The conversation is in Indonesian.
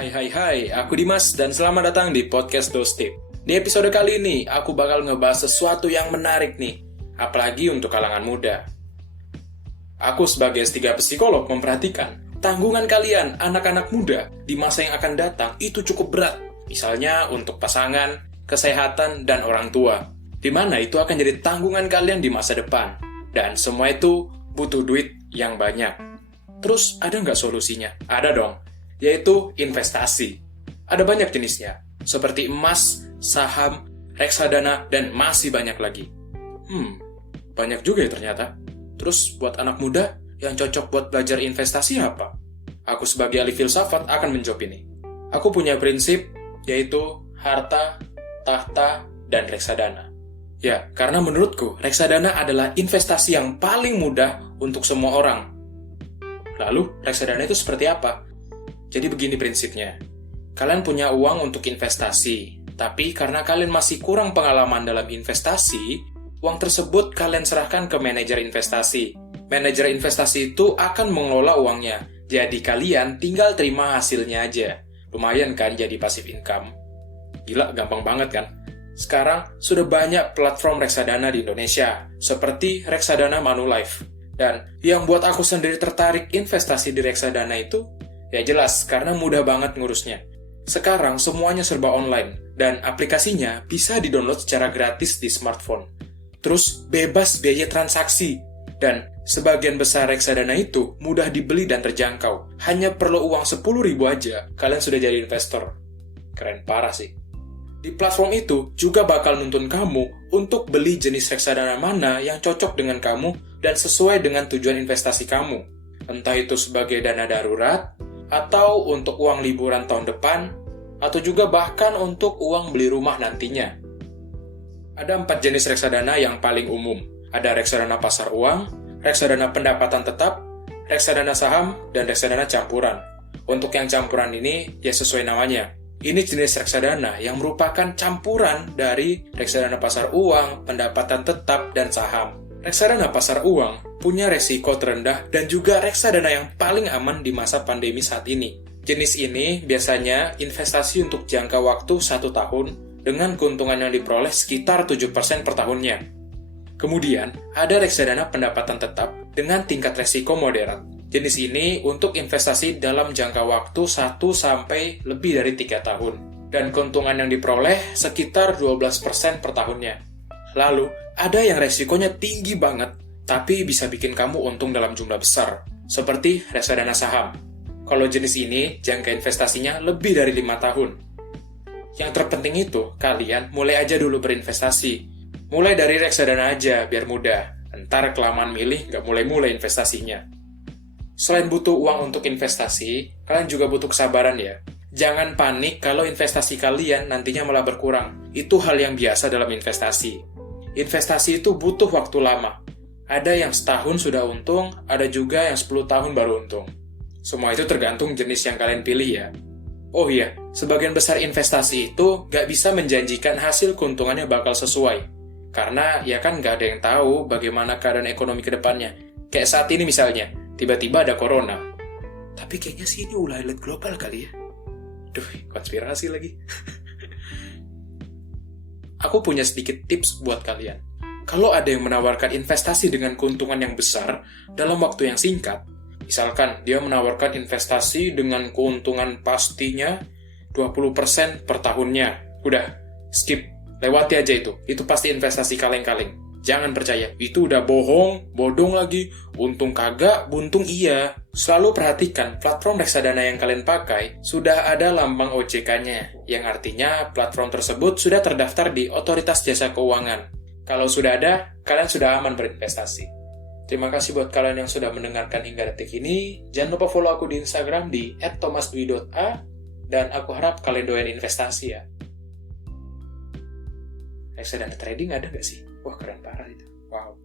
Hai, aku Dimas dan selamat datang di podcast Dostip. Di episode kali ini, aku bakal ngebahas sesuatu yang menarik nih, apalagi untuk kalangan muda. Aku sebagai S3 psikolog memperhatikan, tanggungan kalian anak-anak muda di masa yang akan datang itu cukup berat. Misalnya untuk pasangan, kesehatan, dan orang tua. Di mana itu akan jadi tanggungan kalian di masa depan. Dan semua itu butuh duit yang banyak. Terus ada nggak solusinya? Ada dong. Yaitu investasi. Ada banyak jenisnya, seperti emas, saham, reksadana, dan masih banyak lagi. Banyak juga ya ternyata. Terus buat anak muda yang cocok buat belajar investasi apa? Aku sebagai ahli filsafat akan menjawab ini. Aku punya prinsip, yaitu harta, tahta, dan reksadana. Ya, karena menurutku, reksadana adalah investasi yang paling mudah untuk semua orang. Lalu, reksadana itu seperti apa? Jadi begini prinsipnya, kalian punya uang untuk investasi, tapi karena kalian masih kurang pengalaman dalam investasi, uang tersebut kalian serahkan ke manajer investasi. Manajer investasi itu akan mengelola uangnya, jadi kalian tinggal terima hasilnya aja. Lumayan kan jadi passive income? Gila, gampang banget kan? Sekarang sudah banyak platform reksadana di Indonesia, seperti reksadana Manulife. Dan yang buat aku sendiri tertarik investasi di reksadana itu, ya jelas, karena mudah banget ngurusnya. Sekarang semuanya serba online, dan aplikasinya bisa di-download secara gratis di smartphone. Terus bebas biaya transaksi, dan sebagian besar reksadana itu mudah dibeli dan terjangkau. Hanya perlu uang 10.000 aja, kalian sudah jadi investor. Keren parah sih. Di platform itu juga bakal nuntun kamu untuk beli jenis reksadana mana yang cocok dengan kamu dan sesuai dengan tujuan investasi kamu. Entah itu sebagai dana darurat, atau untuk uang liburan tahun depan, atau juga bahkan untuk uang beli rumah nantinya. Ada 4 jenis reksadana yang paling umum. Ada reksadana pasar uang, reksadana pendapatan tetap, reksadana saham, dan reksadana campuran. Untuk yang campuran ini, ya sesuai namanya. Ini jenis reksadana yang merupakan campuran dari reksadana pasar uang, pendapatan tetap, dan saham. Reksadana pasar uang punya resiko terendah dan juga reksadana yang paling aman di masa pandemi saat ini. Jenis ini biasanya investasi untuk jangka waktu 1 tahun dengan keuntungan yang diperoleh sekitar 7% per tahunnya. Kemudian, ada reksadana pendapatan tetap dengan tingkat resiko moderat. Jenis ini untuk investasi dalam jangka waktu 1 sampai lebih dari 3 tahun. Dan keuntungan yang diperoleh sekitar 12% per tahunnya. Lalu, ada yang resikonya tinggi banget, tapi bisa bikin kamu untung dalam jumlah besar, seperti reksadana saham. Kalau jenis ini, jangka investasinya lebih dari 5 tahun. Yang terpenting itu, kalian mulai aja dulu berinvestasi. Mulai dari reksadana aja, biar mudah. Entar kelamaan milih, nggak mulai-mulai investasinya. Selain butuh uang untuk investasi, kalian juga butuh kesabaran ya. Jangan panik kalau investasi kalian nantinya malah berkurang. Itu hal yang biasa dalam investasi. Investasi itu butuh waktu lama. Ada yang setahun sudah untung, ada juga yang 10 tahun baru untung. Semua itu tergantung jenis yang kalian pilih ya. Oh iya, sebagian besar investasi itu nggak bisa menjanjikan hasil keuntungannya bakal sesuai. Karena ya kan nggak ada yang tahu bagaimana keadaan ekonomi ke depannya. Kayak saat ini misalnya, tiba-tiba ada corona. Tapi kayaknya sih ini ulah elit global kali ya. Duh, konspirasi lagi. Aku punya sedikit tips buat kalian. Kalau ada yang menawarkan investasi dengan keuntungan yang besar dalam waktu yang singkat, misalkan dia menawarkan investasi dengan keuntungan pastinya 20% per tahunnya. Udah, skip, lewati aja itu. Itu pasti investasi kaleng-kaleng. Jangan percaya, itu udah bohong, bodong lagi, untung kagak, buntung iya. Selalu perhatikan platform reksadana yang kalian pakai sudah ada lambang OJK-nya, yang artinya platform tersebut sudah terdaftar di Otoritas Jasa Keuangan. Kalau sudah ada, kalian sudah aman berinvestasi. Terima kasih buat kalian yang sudah mendengarkan hingga detik ini. Jangan lupa follow aku di Instagram di @thomasdwi.a, dan aku harap kalian doyan investasi ya. Reksadana trading ada nggak sih? Wah, keren parah itu. Wow.